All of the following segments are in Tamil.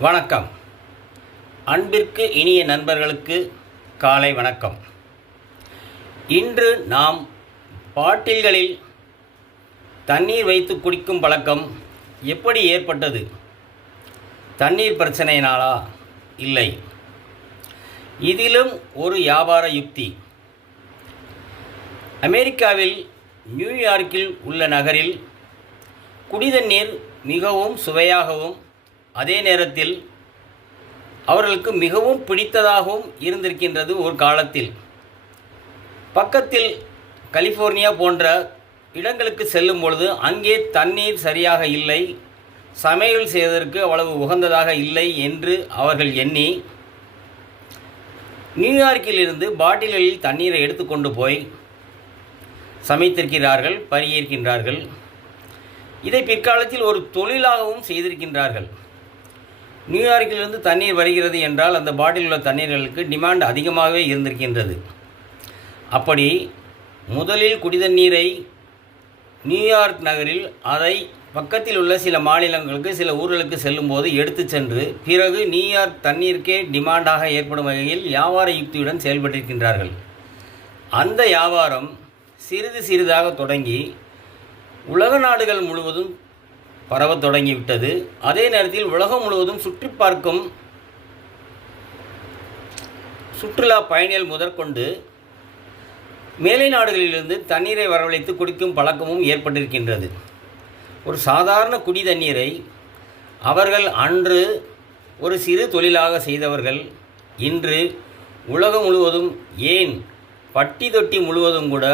வணக்கம். அன்பிற்கு இனிய நண்பர்களுக்கு காலை வணக்கம். இன்று நாம் பாட்டில்களில் தண்ணீர் வைத்து குடிக்கும் பழக்கம் எப்படி ஏற்பட்டது? தண்ணீர் பிரச்சனையினாலா? இல்லை. இதிலும் ஒரு வியாபார யுக்தி. அமெரிக்காவில் நியூயார்க்கில் உள்ள நகரில் குடிதண்ணீர் மிகவும் சுவையாகவும் அதே நேரத்தில் அவர்களுக்கு மிகவும் பிடித்ததாகவும் இருந்திருக்கின்றது ஒரு காலத்தில். பக்கத்தில் கலிஃபோர்னியா போன்ற இடங்களுக்கு செல்லும் பொழுது அங்கே தண்ணீர் சரியாக இல்லை சமையல் செய்வதற்கு அவ்வளவு உகந்ததாக இல்லை என்று அவர்கள் எண்ணி நியூயார்க்கிலிருந்து பாட்டில்களில் தண்ணீரை எடுத்துக்கொண்டு போய் சமைத்திருக்கிறார்கள் பரியிருக்கின்றார்கள் இதை பிற்காலத்தில் ஒரு தொழிலாகவும் செய்திருக்கின்றார்கள். நியூயார்க்கிலிருந்து தண்ணீர் வருகிறது என்றால் அந்த பாட்டில் உள்ள தண்ணீர்களுக்கு டிமாண்ட் அதிகமாகவே இருந்திருக்கின்றது. அப்படி முதலில் குடிதண்ணீரை நியூயார்க் நகரில் அதை பக்கத்தில் உள்ள சில மாநிலங்களுக்கு சில ஊர்களுக்கு செல்லும்போது எடுத்து சென்று பிறகு நியூயார்க் தண்ணீருக்கே டிமாண்டாக ஏற்படும் வகையில் வியாபார யுக்தியுடன் செயல்பட்டிருக்கின்றார்கள். அந்த வியாபாரம் சிறிது சிறிதாக தொடங்கி உலக நாடுகள் முழுவதும் பரவத் தொடங்கிவிட்டது. அதே நேரத்தில் உலகம் முழுவதும் சுற்றி பார்க்கும் சுற்றுலா பயணிகள் முதற்கொண்டு மேலை நாடுகளிலிருந்து தண்ணீரை வரவழைத்து குடிக்கும் பழக்கமும் ஏற்பட்டிருக்கின்றது. ஒரு சாதாரண குடி தண்ணீரை அவர்கள் அன்று ஒரு சிறு தொழிலாக செய்தவர்கள் இன்று உலகம் முழுவதும் ஏன் பட்டி தொட்டி முழுவதும் கூட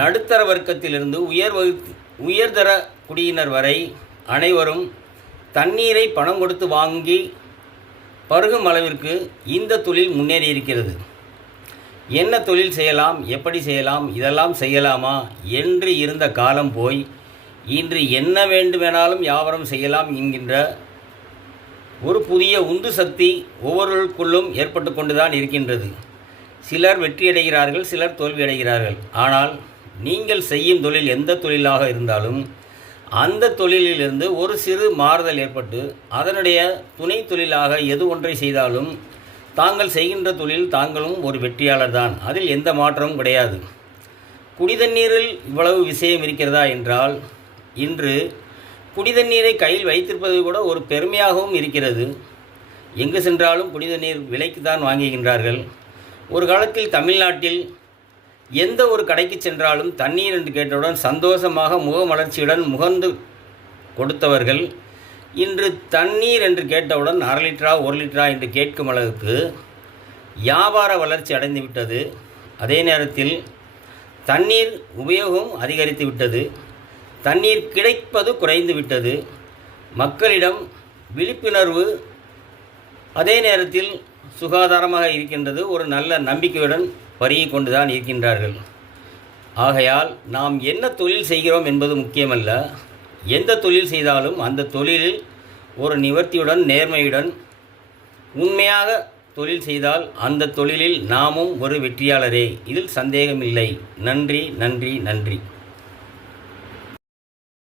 நடுத்தர வர்க்கத்திலிருந்து உயர் வகுத்து உயர்தர குடியினர் வரை அனைவரும் தண்ணீரை பணம் கொடுத்து வாங்கி பருகும் அளவிற்கு இந்த தொழில் முன்னேறி இருக்கிறது. என்ன தொழில் செய்யலாம்? எப்படி செய்யலாம்? இதெல்லாம் செய்யலாமா? என்று இருந்த காலம் போய் இன்று என்ன வேண்டுமெனாலும் வியாபாரம் செய்யலாம் என்கின்ற ஒரு புதிய உந்து சக்தி ஒவ்வொருவருக்குள்ளும் ஏற்பட்டு கொண்டுதான் இருக்கின்றது. சிலர் வெற்றியடைகிறார்கள் சிலர் தோல்வியடைகிறார்கள். ஆனால் நீங்கள் செய்யும் தொழில் எந்த தொழிலாக இருந்தாலும் அந்த தொழிலிலிருந்து ஒரு சிறு மாறுதல் ஏற்பட்டு அதனுடைய துணை தொழிலாக எது ஒன்றை செய்தாலும் தாங்கள் செய்கின்ற தொழில் தாங்களும் ஒரு வெற்றியாளர் தான் அதில் எந்த மாற்றமும் கிடையாது. குடிதண்ணீரில் இவ்வளவு விஷயம் இருக்கிறதா என்றால் இன்று குடிதண்ணீரை கையில் வைத்திருப்பது கூட ஒரு பெருமையாகவும் இருக்கிறது. எங்கு சென்றாலும் குடிதண்ணீர் விலைக்கு தான் வாங்குகின்றார்கள். ஒரு காலத்தில் தமிழ்நாட்டில் எந்த ஒரு கடைக்கு சென்றாலும் தண்ணீர் என்று கேட்டவுடன் சந்தோஷமாக முகமலர்ச்சியுடன் முகந்து கொடுத்தவர்கள் இன்று தண்ணீர் என்று கேட்டவுடன் அரை லிட்டரா ஒரு லிட்டரா என்று கேட்கும் அளவுக்கு வியாபார வளர்ச்சி அடைந்துவிட்டது அதே நேரத்தில் தண்ணீர் உபயோகம் அதிகரித்து விட்டது. தண்ணீர் கிடைப்பது குறைந்து விட்டது. மக்களிடம் விழிப்புணர்வு அதே நேரத்தில் சுகாதாரமாக இருக்கின்றது. ஒரு நல்ல நம்பிக்கையுடன் பருகி கொண்டுதான் இருக்கின்றார்கள். ஆகையால் நாம் என்ன தொழில் செய்கிறோம் என்பது முக்கியமல்ல. எந்த தொழில் செய்தாலும் அந்த தொழிலில் ஒரு நிவர்த்தியுடன் நேர்மையுடன் உண்மையாக தொழில் செய்தால் அந்த தொழிலில் நாமும் ஒரு வெற்றியாளரே. இதில் சந்தேகமில்லை. நன்றி நன்றி நன்றி.